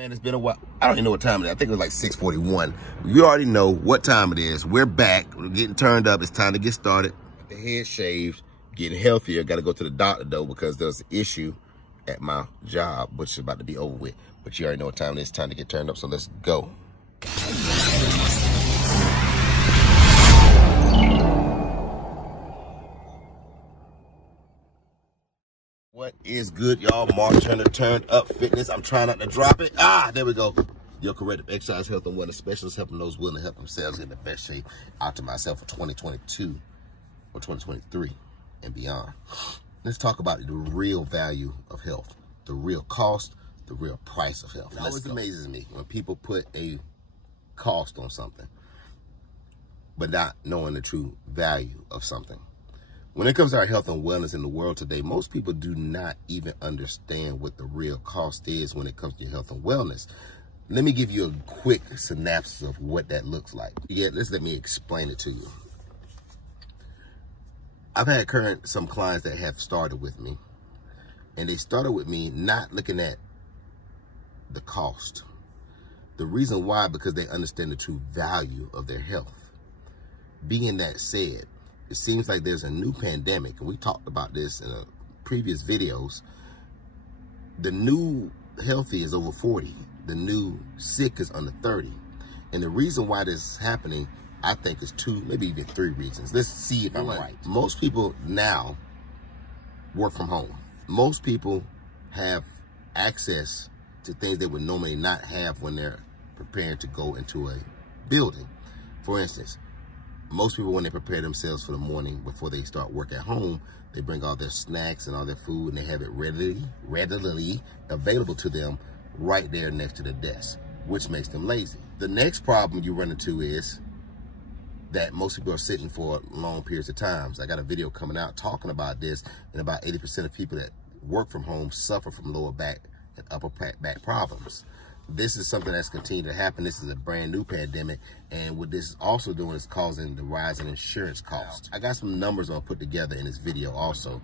Man, it's been a while. I don't even know what time it is. I think it was like 6:41. You already know what time it is. We're back. We're getting turned up. It's time to get started. The head shaved, getting healthier. Got to go to the doctor, though, because there's an issue at my job, which is about to be over with. But you already know what time it is. It's time to get turned up, so let's go. What is good, y'all? Mark Turner, Turned Up Fitness. I'm trying not to drop it. There we go. Your corrective exercise, health, and wellness specialist, helping those willing to help themselves get in the best shape out to myself for 2022 or 2023 and beyond. Let's talk about the real value of health, the real cost, the real price of health. It always amazes me when people put a cost on something, but not knowing the true value of something. When it comes to our health and wellness in the world today, most people do not even understand what the real cost is when it comes to your health and wellness. Let me give you a quick synopsis of what that looks like. Let me explain it to you. I've had some clients that have started with me, and they started with me not looking at the cost. The reason why, because they understand the true value of their health. Being that said, it seems like there's a new pandemic, and we talked about this in previous videos. The new healthy is over 40. The new sick is under 30. And the reason why this is happening, I think, is two, maybe even three reasons. Let's see if I'm right. Most people now work from home. Most people have access to things they would normally not have when they're preparing to go into a building. For instance, most people, when they prepare themselves for the morning before they start work at home, they bring all their snacks and all their food, and they have it readily available to them right there next to the desk, which makes them lazy. The next problem you run into is that most people are sitting for long periods of time. I got a video coming out talking about this, and about 80% of people that work from home suffer from lower back and upper back problems. This is something that's continued to happen. This is a brand new pandemic, and what this is also doing is causing the rise in insurance costs. I got some numbers I'll put together in this video also.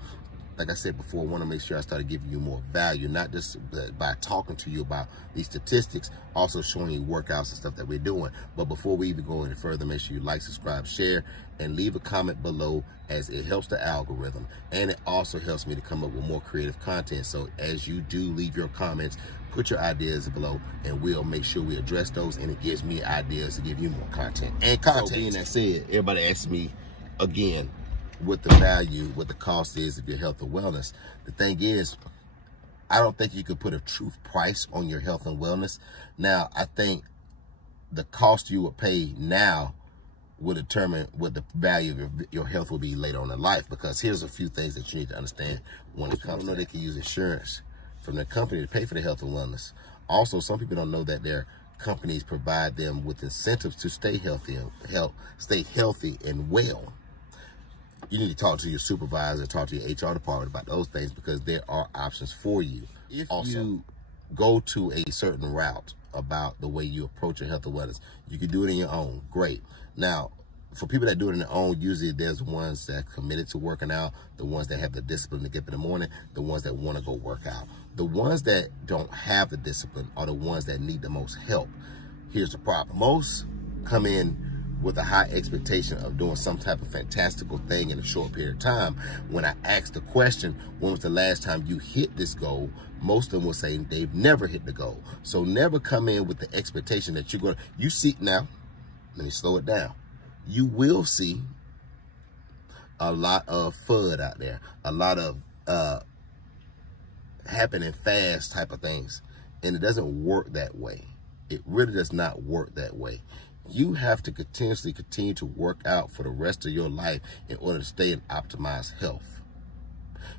Like I said before, I want to make sure I started giving you more value, not just by talking to you about these statistics, also showing you workouts and stuff that we're doing. But before we even go any further, make sure you like, subscribe, share, and leave a comment below, as it helps the algorithm. And it also helps me to come up with more creative content. So as you do leave your comments, put your ideas below, and we'll make sure we address those, and it gives me ideas to give you more content. And content. So being that said, everybody asks me again what the value, what the cost is of your health and wellness. The thing is, I don't think you could put a true price on your health and wellness. Now, I think the cost you would pay now will determine what the value of your health will be later on in life, because here's a few things that you need to understand when it comes to that. They can use insurance from their company to pay for their health and wellness. Also, some people don't know that their companies provide them with incentives to stay healthy and well. You need to talk to your supervisor, talk to your HR department about those things, because there are options for you. If you go to a certain route about the way you approach your health and wellness, you can do it in your own. Great. Now, for people that do it on their own, usually there's ones that are committed to working out, the ones that have the discipline to get up in the morning, the ones that want to go work out. The ones that don't have the discipline are the ones that need the most help. Here's the problem. Most come in with a high expectation of doing some type of fantastical thing in a short period of time. When I ask the question, when was the last time you hit this goal? Most of them will say they've never hit the goal. So never come in with the expectation that you're going to, you see now, let me slow it down. You will see a lot of FUD out there, a lot of happening fast type of things. And it doesn't work that way. It really does not work that way. You have to continue to work out for the rest of your life in order to stay in optimized health.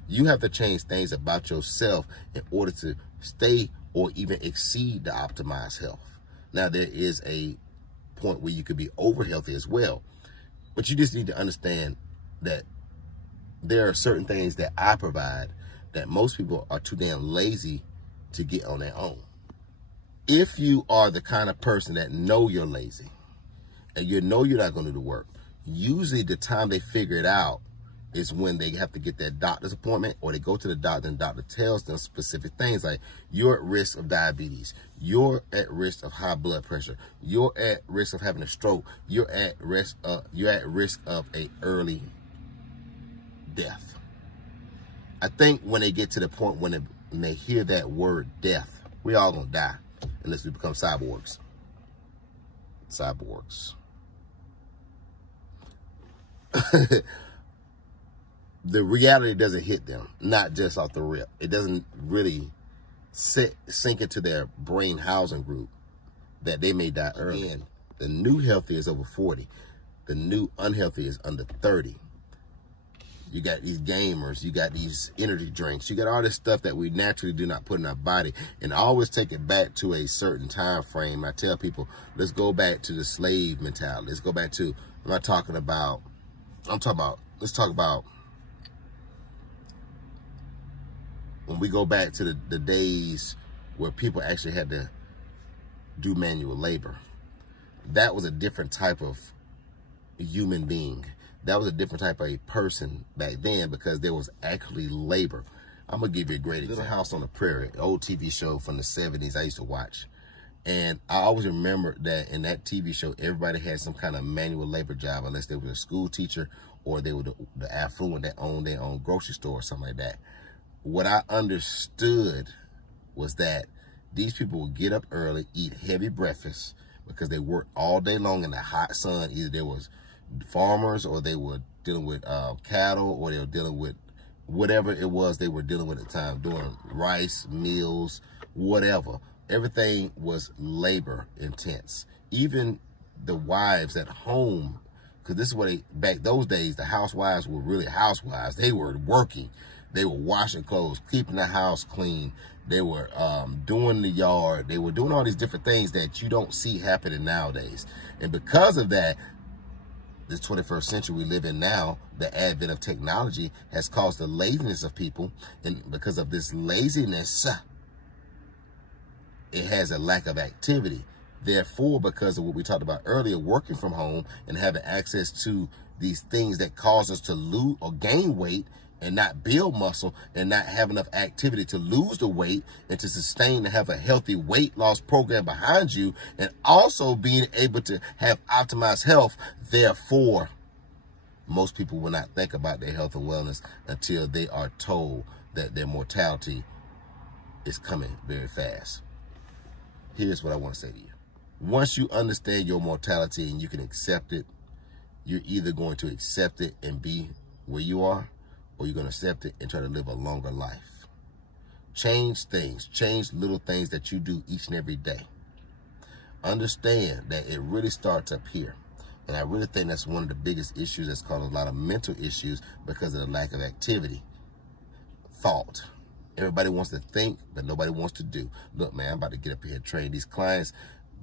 You have to change things about yourself in order to stay or even exceed the optimized health. Now, there is a point where you could be over healthy as well, but you just need to understand that there are certain things that I provide that most people are too damn lazy to get on their own. If you are the kind of person that know you're lazy and you know you're not going to do the work, usually the time they figure it out is when they have to get that doctor's appointment, or they go to the doctor and the doctor tells them specific things like, you're at risk of diabetes, you're at risk of high blood pressure, you're at risk of having a stroke, you're at risk of a early death. I think when they get to the point when they hear that word death, we all gonna die unless we become cyborgs. Cyborgs. The reality doesn't hit them, not just off the rip. It doesn't really sink into their brain housing group that they may die early. And the new healthy is over 40. The new unhealthy is under 30. You got these gamers, you got these energy drinks, you got all this stuff that we naturally do not put in our body, and always take it back to a certain time frame. I tell people, let's go back to the slave mentality. Let's go back to, let's talk about when we go back to the days where people actually had to do manual labor. That was a different type of human being. That was a different type of a person back then, because there was actually labor. I'm going to give you a great example. Little House on the Prairie, old TV show from the 70s I used to watch. And I always remember that in that TV show, everybody had some kind of manual labor job, unless they were a school teacher or they were the affluent that owned their own grocery store or something like that. What I understood was that these people would get up early, eat heavy breakfast, because they worked all day long in the hot sun. Either they was farmers, or they were dealing with cattle, or they were dealing with whatever it was they were dealing with at the time, doing rice, meals, whatever. Everything was labor intense. Even the wives at home, because this is what back those days, the housewives were really housewives. They were working. They were washing clothes, keeping the house clean. They were doing the yard. They were doing all these different things that you don't see happening nowadays. And because of that, this 21st century we live in now, the advent of technology has caused the laziness of people. And because of this laziness, it has a lack of activity. Therefore, because of what we talked about earlier, working from home and having access to these things that cause us to lose or gain weight and not build muscle, and not have enough activity to lose the weight and to sustain and have a healthy weight loss program behind you, and also being able to have optimized health. Therefore, most people will not think about their health and wellness until they are told that their mortality is coming very fast. Here's what I want to say to you. Once you understand your mortality and you can accept it, you're either going to accept it and be where you are, or you're going to accept it and try to live a longer life. Change things. Change little things that you do each and every day. Understand that it really starts up here. And I really think that's one of the biggest issues that's caused a lot of mental issues, because of the lack of activity. Thought. Everybody wants to think, but nobody wants to do. Look, man, I'm about to get up here and train these clients.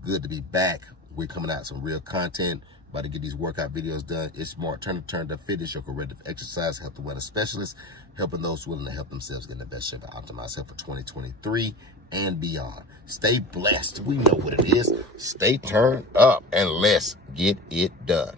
Good to be back. We're coming out with some real content. About to get these workout videos done. It's smart. Turn to fitness, your corrective exercise, health and wellness specialist, helping those willing to help themselves get in the best shape and optimize health for 2023 and beyond. Stay blessed. We know what it is. Stay turned up, and let's get it done.